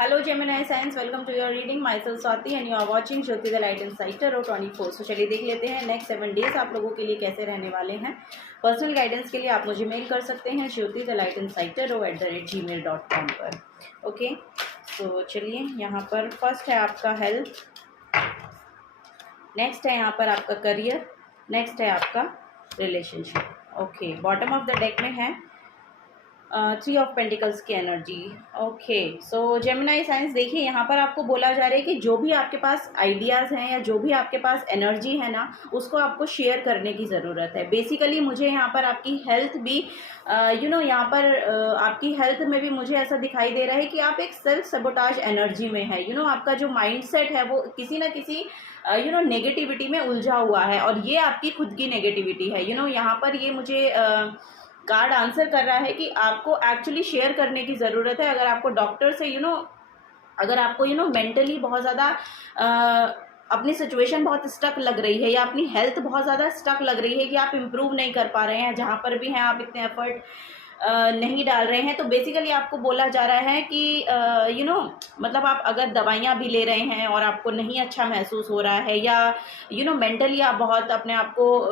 Hello Gemini Science, welcome to your reading. Myself Swati and you are watching Jyoti the Light Insight Tarot 24. So चलिए देख लेते हैं next 7 days आप लोगों के लिए कैसे रहने वाले हैं। पर्सनल गाइडेंस के लिए आप मुझे मेल कर सकते हैं jyoti@gmail.com पर। ओके, तो चलिए यहाँ पर फर्स्ट है आपका हेल्थ, नेक्स्ट है यहाँ पर आपका करियर, नेक्स्ट है आपका relationship. Okay, bottom of the deck में है 3 ऑफ पेंटिकल्स की एनर्जी। ओके, सो जेमिनाई साइंस देखिए यहाँ पर आपको बोला जा रहा है कि जो भी आपके पास आइडियाज़ हैं या जो भी आपके पास एनर्जी है ना, उसको आपको शेयर करने की ज़रूरत है। बेसिकली मुझे यहाँ पर आपकी हेल्थ भी यहाँ पर आपकी हेल्थ में भी मुझे ऐसा दिखाई दे रहा है कि आप एक सेल्फ सबोटाज एनर्जी में है। आपका जो माइंडसेट है वो किसी ना किसी नेगेटिविटी में उलझा हुआ है और ये आपकी खुद की नेगेटिविटी है। यहाँ पर ये मुझे कार्ड आंसर कर रहा है कि आपको एक्चुअली शेयर करने की ज़रूरत है। अगर आपको डॉक्टर से अगर आपको मेंटली बहुत ज़्यादा अपनी सिचुएशन बहुत स्टक लग रही है या अपनी हेल्थ बहुत ज़्यादा स्टक लग रही है कि आप इम्प्रूव नहीं कर पा रहे हैं, जहाँ पर भी हैं आप इतने एफर्ट नहीं डाल रहे हैं, तो बेसिकली आपको बोला जा रहा है कि मतलब आप अगर दवाइयाँ भी ले रहे हैं और आपको नहीं अच्छा महसूस हो रहा है या मेंटली आप बहुत अपने आप को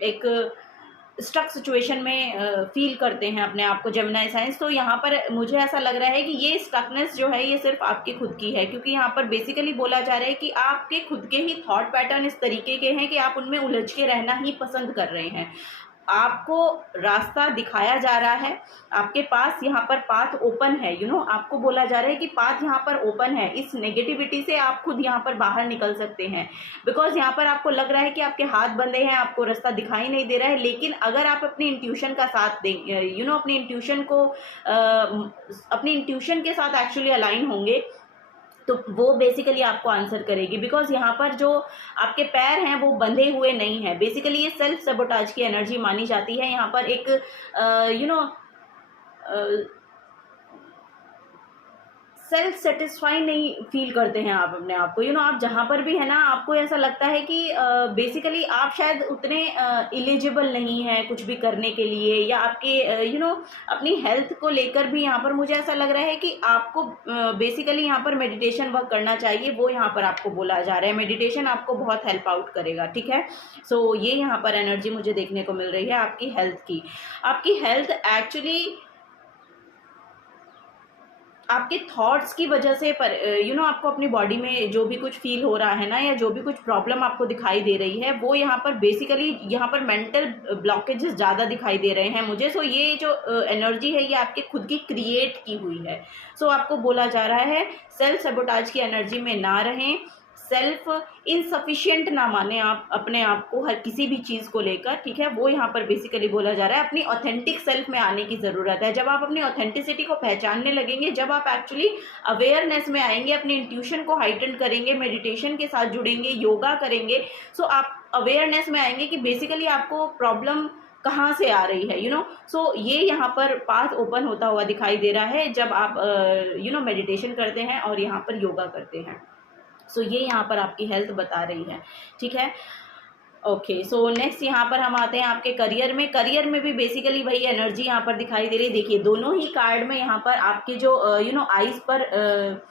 एक स्टक सिचुएशन में फील करते हैं अपने आप को जेमिनाई साइंस, तो यहाँ पर मुझे ऐसा लग रहा है कि ये स्टकनेस जो है ये सिर्फ आपकी खुद की है। क्योंकि यहाँ पर बेसिकली बोला जा रहा है कि आपके खुद के ही थॉट पैटर्न इस तरीके के हैं कि आप उनमें उलझ के रहना ही पसंद कर रहे हैं। आपको रास्ता दिखाया जा रहा है, आपके पास यहाँ पर पाथ ओपन है। आपको बोला जा रहा है कि पाथ यहाँ पर ओपन है। इस नेगेटिविटी से आप खुद यहाँ पर बाहर निकल सकते हैं, बिकॉज यहाँ पर आपको लग रहा है कि आपके हाथ बंधे हैं, आपको रास्ता दिखाई नहीं दे रहा है। लेकिन अगर आप अपनी इंट्यूशन का साथ दें, अपनी इंट्यूशन को अपनी इंट्यूशन के साथ एक्चुअली अलाइन होंगे तो वो बेसिकली आपको आंसर करेगी। बिकॉज यहाँ पर जो आपके पैर हैं वो बंधे हुए नहीं हैं। बेसिकली ये सेल्फ सबोटाज की एनर्जी मानी जाती है। यहाँ पर एक सेल्फ सेटिस्फाई नहीं फील करते हैं आप अपने आप को। आप जहाँ पर भी है ना, आपको ऐसा लगता है कि बेसिकली आप शायद उतने एलिजिबल नहीं हैं कुछ भी करने के लिए, या आपके अपनी हेल्थ को लेकर भी यहाँ पर मुझे ऐसा लग रहा है कि आपको बेसिकली यहाँ पर मेडिटेशन वर्क करना चाहिए। वो यहाँ पर आपको बोला जा रहा है, मेडिटेशन आपको बहुत हेल्प आउट करेगा। ठीक है, सो ये यहाँ पर एनर्जी मुझे देखने को मिल रही है आपकी हेल्थ की। आपकी हेल्थ एक्चुअली आपके थॉट्स की वजह से आपको अपनी बॉडी में जो भी कुछ फील हो रहा है ना, या जो भी कुछ प्रॉब्लम आपको दिखाई दे रही है, वो यहाँ पर बेसिकली यहाँ पर मेंटल ब्लॉकेजेस ज़्यादा दिखाई दे रहे हैं मुझे। सो ये जो एनर्जी है ये आपके खुद की क्रिएट की हुई है। सो आपको बोला जा रहा है सेल्फ सबोटाज की एनर्जी में ना रहें, सेल्फ इनसफिशिएंट ना माने आप अपने आप को हर किसी भी चीज़ को लेकर। ठीक है, वो यहाँ पर बेसिकली बोला जा रहा है अपनी ऑथेंटिक सेल्फ में आने की ज़रूरत है। जब आप अपनी ऑथेंटिसिटी को पहचानने लगेंगे, जब आप एक्चुअली अवेयरनेस में आएंगे, अपनी इंट्यूशन को हाइटन करेंगे, मेडिटेशन के साथ जुड़ेंगे, योगा करेंगे, सो आप अवेयरनेस में आएंगे कि बेसिकली आपको प्रॉब्लम कहाँ से आ रही है। सो ये यहाँ पर पाथ ओपन होता हुआ दिखाई दे रहा है जब आप मेडिटेशन करते हैं और यहाँ पर योगा करते हैं। सो ये यहाँ पर आपकी हेल्थ बता रही है। ठीक है, ओके, सो नेक्स्ट यहाँ पर हम आते हैं आपके करियर में। करियर में भी बेसिकली वही एनर्जी यहाँ पर दिखाई दे रही है। देखिए दोनों ही कार्ड में यहाँ पर आपके जो आईज पर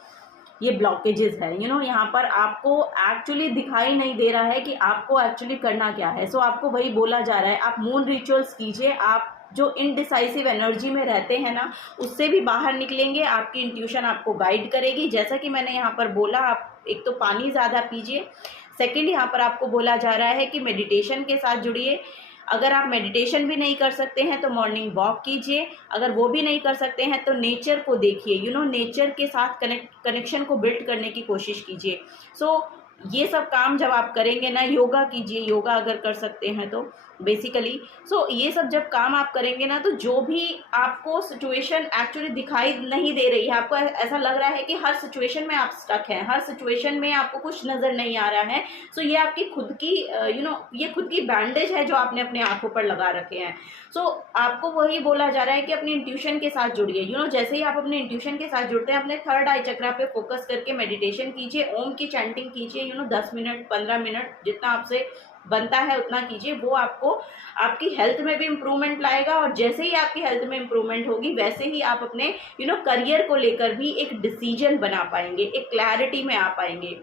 ये ब्लॉकेजेस है। यहाँ पर आपको एक्चुअली दिखाई नहीं दे रहा है कि आपको एक्चुअली करना क्या है। सो आपको वही बोला जा रहा है, आप मून रिचुअल्स कीजिए। आप जो इनडिसाइसिव एनर्जी में रहते हैं ना, उससे भी बाहर निकलेंगे। आपकी इंट्यूशन आपको गाइड करेगी। जैसा कि मैंने यहाँ पर बोला, आप एक तो पानी ज़्यादा पीजिए, सेकंड यहाँ पर आपको बोला जा रहा है कि मेडिटेशन के साथ जुड़िए। अगर आप मेडिटेशन भी नहीं कर सकते हैं तो मॉर्निंग वॉक कीजिए। अगर वो भी नहीं कर सकते हैं तो नेचर को देखिए, नेचर के साथ कनेक्शन को बिल्ड करने की कोशिश कीजिए। सो ये सब काम जब आप करेंगे ना, योगा कीजिए, योगा अगर कर सकते हैं तो बेसिकली। सो ये सब जब काम आप करेंगे ना, तो जो भी आपको सिचुएशन एक्चुअली दिखाई नहीं दे रही है, आपको ऐसा लग रहा है कि हर सिचुएशन में आप स्टक हैं, हर सिचुएशन में आपको कुछ नज़र नहीं आ रहा है। सो ये आपकी खुद की ये खुद की बैंडेज है जो आपने अपने आंखों पर लगा रखे हैं। सो आपको वही बोला जा रहा है कि अपनी इंट्यूशन के साथ जुड़िए। जैसे ही आप अपने इंट्यूशन के साथ जुड़ते हैं, अपने थर्ड आई चक्रा पे फोकस करके मेडिटेशन कीजिए, ओम की चैंटिंग कीजिए, 10 मिनट 15 मिनट जितना आपसे बनता है उतना कीजिए, वो आपको आपकी हेल्थ में भी इम्प्रूवमेंट लाएगा। और जैसे ही आपकी हेल्थ में इम्प्रूवमेंट होगी वैसे ही आप अपने करियर को लेकर भी एक डिसीजन बना पाएंगे, एक क्लैरिटी में आ पाएंगे।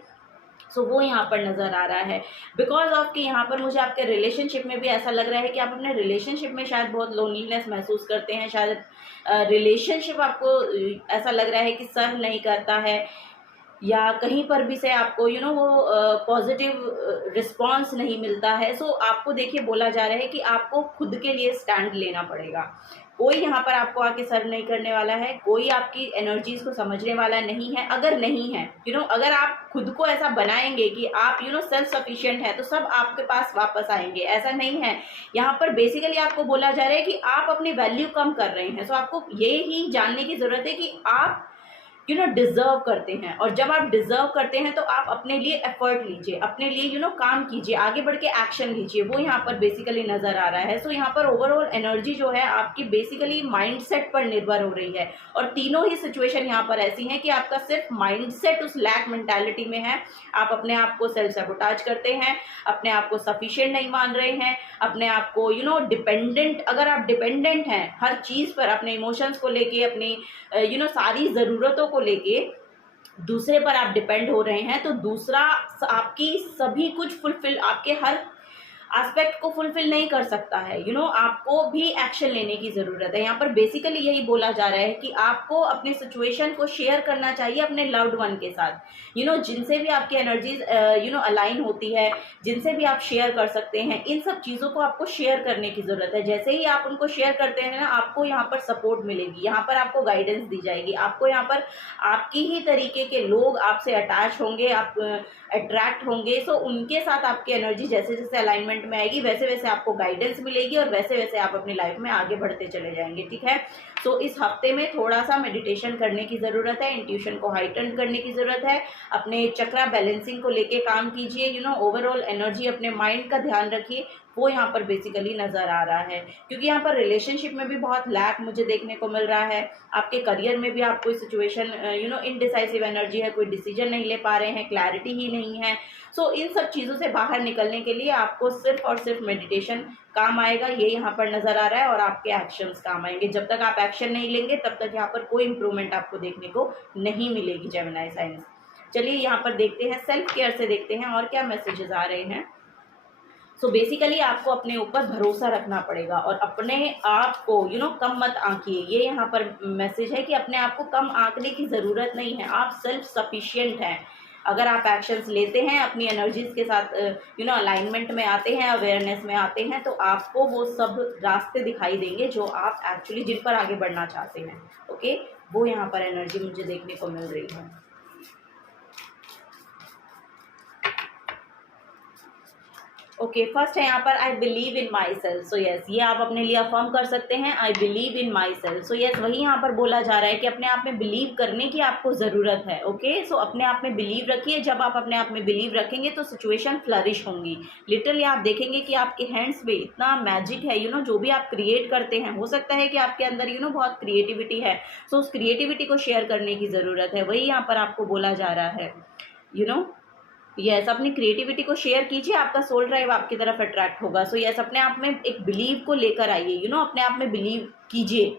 सो वो यहाँ पर नज़र आ रहा है। बिकॉज ऑफ कि यहाँ पर मुझे आपके रिलेशनशिप में भी ऐसा लग रहा है कि आप अपने रिलेशनशिप में शायद बहुत लोनलीनेस महसूस करते हैं, शायद रिलेशनशिप आपको ऐसा लग रहा है कि सर्व नहीं करता है, या कहीं पर भी से आपको वो पॉजिटिव रिस्पॉन्स नहीं मिलता है। सो आपको देखिए बोला जा रहा है कि आपको खुद के लिए स्टैंड लेना पड़ेगा। कोई यहाँ पर आपको आके सर्व नहीं करने वाला है, कोई आपकी एनर्जीज को समझने वाला नहीं है। अगर नहीं है अगर आप खुद को ऐसा बनाएंगे कि आप सेल्फ सफिशिएंट है, तो सब आपके पास वापस आएंगे। ऐसा नहीं है। यहाँ पर बेसिकली आपको बोला जा रहा है कि आप अपनी वैल्यू कम कर रहे हैं। सो आपको ये ही जानने की ज़रूरत है कि आप डिजर्व करते हैं। और जब आप डिजर्व करते हैं तो आप अपने लिए एफर्ट लीजिए, अपने लिए काम कीजिए, आगे बढ़ के एक्शन लीजिए। वो यहाँ पर बेसिकली नजर आ रहा है। सो यहाँ पर ओवरऑल एनर्जी जो है आपकी बेसिकली माइंडसेट पर निर्भर हो रही है। और तीनों ही सिचुएशन यहाँ पर ऐसी हैं कि आपका सिर्फ माइंडसेट उस लैक मेंटालिटी में है। आप अपने आप को सेल्फ सैबोटाज करते हैं, अपने आप को सफिशिएंट नहीं मान रहे हैं, अपने आप को डिपेंडेंट, अगर आप डिपेंडेंट हैं हर चीज़ पर, अपने इमोशंस को लेके, अपनी सारी ज़रूरतों को लेके दूसरे पर आप डिपेंड हो रहे हैं, तो दूसरा आपकी सभी कुछ फुलफिल, आपके हर एस्पेक्ट को फुलफिल नहीं कर सकता है। आपको भी एक्शन लेने की ज़रूरत है। यहाँ पर बेसिकली यही बोला जा रहा है कि आपको अपनी सिचुएशन को शेयर करना चाहिए अपने लव्ड वन के साथ, जिनसे भी आपकी एनर्जीज अलाइन होती है, जिनसे भी आप शेयर कर सकते हैं। इन सब चीज़ों को आपको शेयर करने की ज़रूरत है। जैसे ही आप उनको शेयर करते हैं ना, आपको यहाँ पर सपोर्ट मिलेगी, यहाँ पर आपको गाइडेंस दी जाएगी, आपको यहाँ पर आपकी ही तरीके के लोग आपसे अटैच होंगे, आप अट्रैक्ट होंगे। सो उनके साथ आपकी एनर्जी जैसे जैसे अलाइनमेंट में आएगी वैसे वैसे आपको गाइडेंस मिलेगी, और वैसे वैसे आप अपनी लाइफ में आगे बढ़ते चले जाएंगे। ठीक है। सो इस हफ्ते में थोड़ा सा मेडिटेशन करने की ज़रूरत है, इंट्यूशन को हाइटन करने की ज़रूरत है, अपने चक्रा बैलेंसिंग को लेके काम कीजिए। ओवरऑल एनर्जी, अपने माइंड का ध्यान रखिए। वो यहाँ पर बेसिकली नज़र आ रहा है, क्योंकि यहाँ पर रिलेशनशिप में भी बहुत लैक मुझे देखने को मिल रहा है। आपके करियर में भी आप कोई सिचुएशन इनडिसाइसिव एनर्जी है, कोई डिसीजन नहीं ले पा रहे हैं, क्लैरिटी ही नहीं है। सो इन सब चीज़ों से बाहर निकलने के लिए आपको सिर्फ और सिर्फ मेडिटेशन काम आएगा, ये यहाँ पर नज़र आ रहा है। और आपके एक्शंस काम आएंगे। जब तक आप एक्शन नहीं लेंगे तब तक यहाँ पर कोई इंप्रूवमेंट आपको देखने को नहीं मिलेगी जेमिनी साइंस। चलिए यहाँ पर देखते हैं, सेल्फ केयर से देखते हैं और क्या मैसेजेस आ रहे हैं। सो बेसिकली आपको अपने ऊपर भरोसा रखना पड़ेगा और अपने आप को कम मत आंकिए। ये यहाँ पर मैसेज है कि अपने आप को कम आंकने की ज़रूरत नहीं है, आप सेल्फ सफिशिएंट हैं। अगर आप एक्शंस लेते हैं, अपनी एनर्जीज के साथ अलाइनमेंट में आते हैं, अवेयरनेस में आते हैं, तो आपको वो सब रास्ते दिखाई देंगे जो आप एक्चुअली जिन पर आगे बढ़ना चाहते हैं। ओके, वो यहाँ पर एनर्जी मुझे देखने को मिल रही है। ओके, फर्स्ट है यहाँ पर I believe in my self. So yes, ये आप अपने लिए अफर्म कर सकते हैं, I believe in my self. So yes, वही यहाँ पर बोला जा रहा है कि अपने आप में बिलीव करने की आपको ज़रूरत है। ओके, सो अपने आप में बिलीव रखिए। जब आप अपने आप में बिलीव रखेंगे तो सिचुएशन फ्लरिश होंगी। लिटरली आप देखेंगे कि आपके हैंड्स में इतना मैजिक है, जो भी आप क्रिएट करते हैं। हो सकता है कि आपके अंदर बहुत क्रिएटिविटी है, सो उस क्रिएटिविटी को शेयर करने की ज़रूरत है। वही यहाँ पर आपको बोला जा रहा है। यस, अपनी क्रिएटिविटी को शेयर कीजिए, आपका सोल ड्राइव आपकी तरफ अट्रैक्ट होगा। सो यस, अपने आप में एक बिलीव को लेकर आइए। अपने आप में बिलीव कीजिए,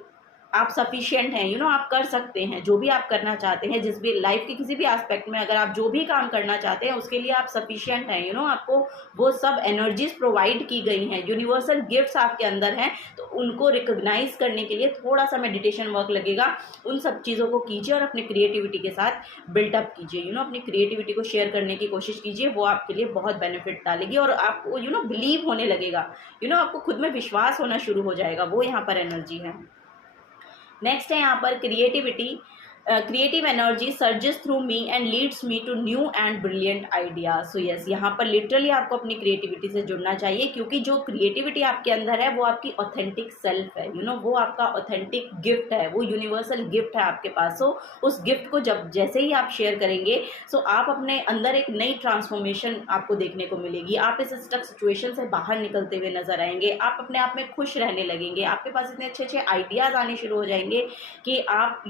आप सफिशिएंट हैं। आप कर सकते हैं जो भी आप करना चाहते हैं, जिस भी लाइफ के किसी भी एस्पेक्ट में अगर आप जो भी काम करना चाहते हैं उसके लिए आप सफिशिएंट हैं। आपको वो सब एनर्जीज प्रोवाइड की गई हैं, यूनिवर्सल गिफ्ट्स आपके अंदर हैं। तो उनको रिकॉग्नाइज करने के लिए थोड़ा सा मेडिटेशन वर्क लगेगा। उन सब चीज़ों को कीजिए और अपने क्रिएटिविटी के साथ बिल्टअप कीजिए। अपनी क्रिएटिविटी को शेयर करने की कोशिश कीजिए, वो आपके लिए बहुत बेनिफिट डालेगी और आपको बिलीव होने लगेगा। आपको खुद में विश्वास होना शुरू हो जाएगा। वो यहाँ पर एनर्जी है। नेक्स्ट है यहाँ पर creativity. Creative energy surges through me and leads me to new and brilliant ideas. So yes, यहाँ पर लिटरली आपको अपनी क्रिएटिविटी से जुड़ना चाहिए, क्योंकि जो क्रिएटिविटी आपके अंदर है वो आपकी ऑथेंटिक सेल्फ है। वो आपका ऑथेंटिक गिफ्ट है, वो यूनिवर्सल गिफ्ट है आपके पास। सो उस गिफ्ट को जब जैसे ही आप शेयर करेंगे, सो आप अपने अंदर एक नई ट्रांसफॉर्मेशन आपको देखने को मिलेगी। आप इस स्टक सिचुएशन से बाहर निकलते हुए नजर आएंगे, आप अपने आप में खुश रहने लगेंगे, आपके पास इतने अच्छे अच्छे आइडियाज़ आने शुरू हो जाएंगे कि आप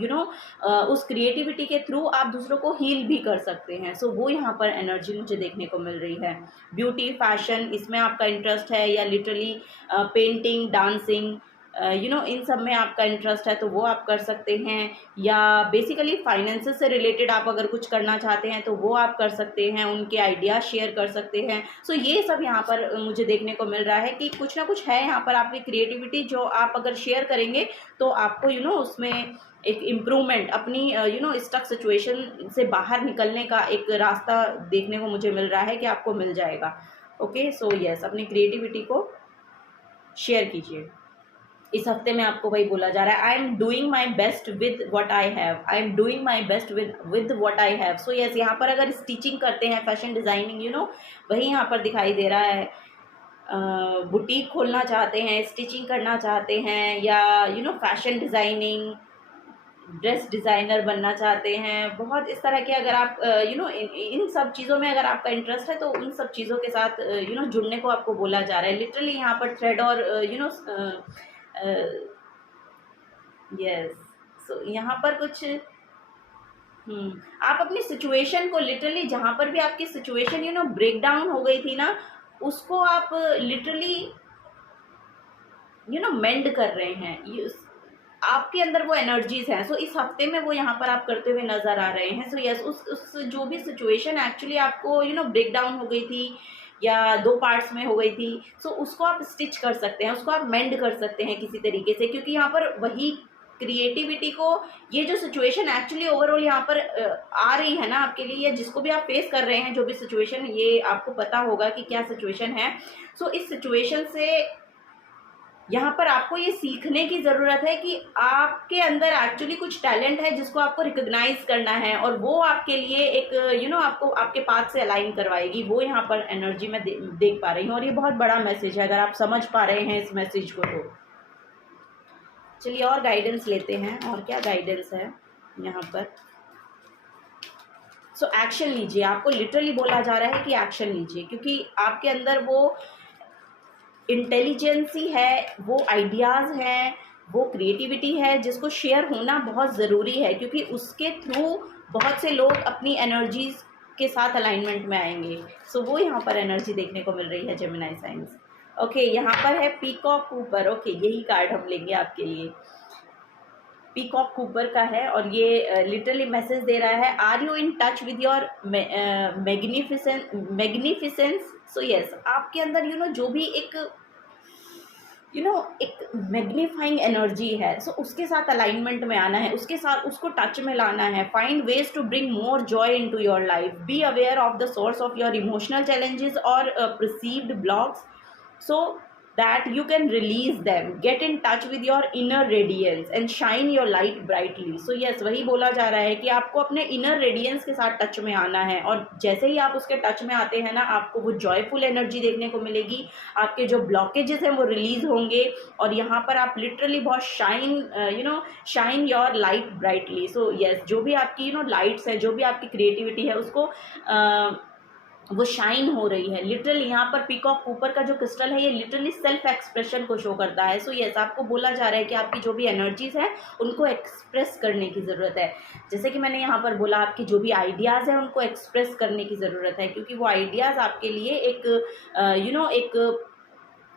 उस क्रिएटिविटी के थ्रू आप दूसरों को हील भी कर सकते हैं। सो वो यहाँ पर एनर्जी मुझे देखने को मिल रही है। ब्यूटी, फैशन, इसमें आपका इंटरेस्ट है, या लिटरली पेंटिंग, डांसिंग, इन सब में आपका इंटरेस्ट है तो वो आप कर सकते हैं। या बेसिकली फाइनेंसेस से रिलेटेड आप अगर कुछ करना चाहते हैं तो वो आप कर सकते हैं, उनके आइडियाज़ शेयर कर सकते हैं। सो ये सब यहाँ पर मुझे देखने को मिल रहा है कि कुछ ना कुछ है यहाँ पर आपकी क्रिएटिविटी, जो आप अगर शेयर करेंगे तो आपको उसमें एक इम्प्रूवमेंट, अपनी स्टक सिचुएशन से बाहर निकलने का एक रास्ता देखने को मुझे मिल रहा है कि आपको मिल जाएगा। ओके, सो यस, अपनी क्रिएटिविटी को शेयर कीजिए। इस हफ्ते में आपको वही बोला जा रहा है, I am doing my best with what I have, I am doing my best with what I have. So yes, यहाँ पर अगर स्टिचिंग करते हैं, फैशन डिज़ाइनिंग, वही यहाँ पर दिखाई दे रहा है। बुटीक खोलना चाहते हैं, स्टिचिंग करना चाहते हैं, या फैशन डिज़ाइनिंग, ड्रेस डिज़ाइनर बनना चाहते हैं, बहुत इस तरह के अगर आप इन सब चीज़ों में अगर आपका इंटरेस्ट है तो उन सब चीज़ों के साथ जुड़ने को आपको बोला जा रहा है। लिटरली यहाँ पर थ्रेड और यस, सो यहाँ पर कुछ आप अपनी सिचुएशन को लिटरली, जहाँ पर भी आपकी सिचुएशन ब्रेक डाउन हो गई थी ना, उसको आप लिटरली मेंड कर रहे हैं। आपके अंदर वो एनर्जीज हैं। सो इस हफ्ते में वो यहाँ पर आप करते हुए नज़र आ रहे हैं। सो यस, उस जो भी सिचुएशन एक्चुअली आपको ब्रेक डाउन हो गई थी या 2 पार्ट्स में हो गई थी, सो उसको आप स्टिच कर सकते हैं, उसको आप मेंड कर सकते हैं किसी तरीके से, क्योंकि यहाँ पर वही क्रिएटिविटी को, ये जो सिचुएशन एक्चुअली ओवरऑल यहाँ पर आ रही है ना आपके लिए, या जिसको भी आप फेस कर रहे हैं, जो भी सिचुएशन, ये आपको पता होगा कि क्या सिचुएशन है। सो इस सिचुएशन से यहाँ पर आपको ये सीखने की ज़रूरत है कि आपके अंदर एक्चुअली कुछ टैलेंट है जिसको आपको रिकॉग्नाइज करना है, और वो आपके लिए एक आपको आपके पाथ से अलाइन करवाएगी। वो यहाँ पर एनर्जी में देख पा रही हूँ, और ये बहुत बड़ा मैसेज है अगर आप समझ पा रहे हैं इस मैसेज को। तो चलिए और गाइडेंस लेते हैं, और क्या गाइडेंस है यहाँ पर। सो एक्शन लीजिए, आपको लिटरली बोला जा रहा है कि एक्शन लीजिए, क्योंकि आपके अंदर वो इंटेलिजेंसी है, वो आइडियाज़ हैं, वो क्रिएटिविटी है जिसको शेयर होना बहुत ज़रूरी है, क्योंकि उसके थ्रू बहुत से लोग अपनी एनर्जीज़ के साथ अलाइनमेंट में आएंगे। सो वो यहाँ पर एनर्जी देखने को मिल रही है जेमिनी साइंस। ओके, यहाँ पर है पीकॉक कूपर। ओके, यही कार्ड हम लेंगे आपके लिए। पीकॉक कूपर का है, और ये लिटरली मैसेज दे रहा है, are you in touch with your magnificence. So yes, आपके अंदर जो भी एक एक मैग्नीफाइंग एनर्जी है, सो उसके साथ अलाइनमेंट में आना है, उसके साथ उसको टच में लाना है। Find ways to bring more joy into your life, be aware of the source of your emotional challenges और perceived blocks, so that you can release them. Get in touch with your inner radiance and shine your light brightly. So yes, वही बोला जा रहा है कि आपको अपने inner radiance के साथ टच में आना है, और जैसे ही आप उसके टच में आते हैं ना, आपको वो जॉयफुल एनर्जी देखने को मिलेगी, आपके जो ब्लॉकेजेस हैं वो रिलीज होंगे, और यहाँ पर आप लिटरली बहुत shine your light brightly. So yes, जो भी आपकी लाइट्स है, जो भी आपकी क्रिएटिविटी है, उसको वो शाइन हो रही है। लिटरली यहाँ पर पीकॉक कूपर का जो क्रिस्टल है, ये लिटरली सेल्फ एक्सप्रेशन को शो करता है। सो यस, आपको बोला जा रहा है कि आपकी जो भी एनर्जीज हैं उनको एक्सप्रेस करने की ज़रूरत है। जैसे कि मैंने यहाँ पर बोला, आपकी जो भी आइडियाज़ हैं उनको एक्सप्रेस करने की ज़रूरत है, क्योंकि वो आइडियाज़ आपके लिए एक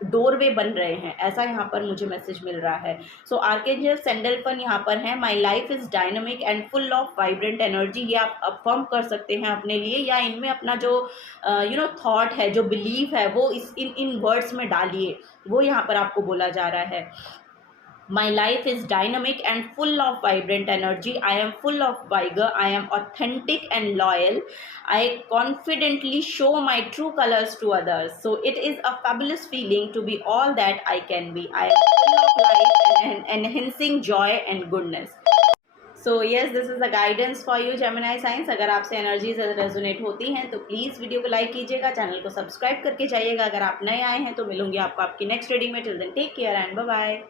डोरवे बन रहे हैं, ऐसा यहाँ पर मुझे मैसेज मिल रहा है। सो आर्कएंजल सैंडलफन यहाँ पर है, my life is dynamic and full of vibrant energy. ये आप अफर्म कर सकते हैं अपने लिए, या इनमें अपना जो थॉट है, जो बिलीव है, वो इन वर्ड्स में डालिए। वो यहाँ पर आपको बोला जा रहा है, My life is dynamic and full of vibrant energy. I am full of vigor. I am authentic and loyal. I confidently show my true colors to others. So it is a fabulous feeling to be all that I can be. I am full of life and enhancing joy and goodness. So yes, this is the guidance for you Gemini science. अगर आपसे energies resonate होती हैं तो please video को like कीजिएगा, channel को subscribe करके जाइएगा। अगर आप नए आए हैं तो मिलूंगी आपको आपकी नेक्स्ट रीडिंग में। Till then take care and bye bye.